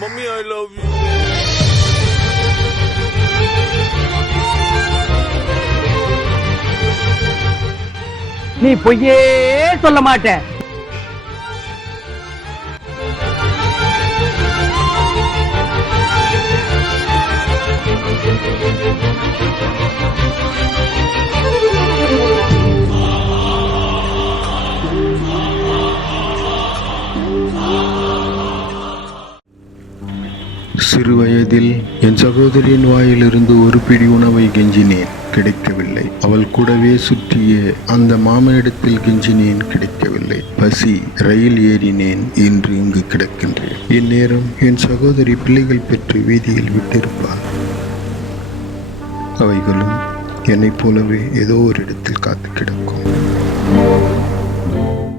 Mummy I love you. நீ பொய்யே சொல்ல மாட்ட. சிறு வயதில் என் சகோதரியின் வாயிலிருந்து ஒரு பிடி உணவை கெஞ்சினேன், கிடைக்கவில்லை. அவள் கூடவே சுற்றிய அந்த மாமனிடத்தில் கெஞ்சினேன், கிடைக்கவில்லை. பசி, ரயில் ஏறினேன், இன்று இங்கு கிடக்கின்றேன். இந்நேரம் என் சகோதரி பிள்ளைகள் பெற்று வீதியில் விட்டிருப்பாள். அவைகளும் என்னைப் போலவே ஏதோ ஒரு இடத்தில் காத்து கிடக்கும்.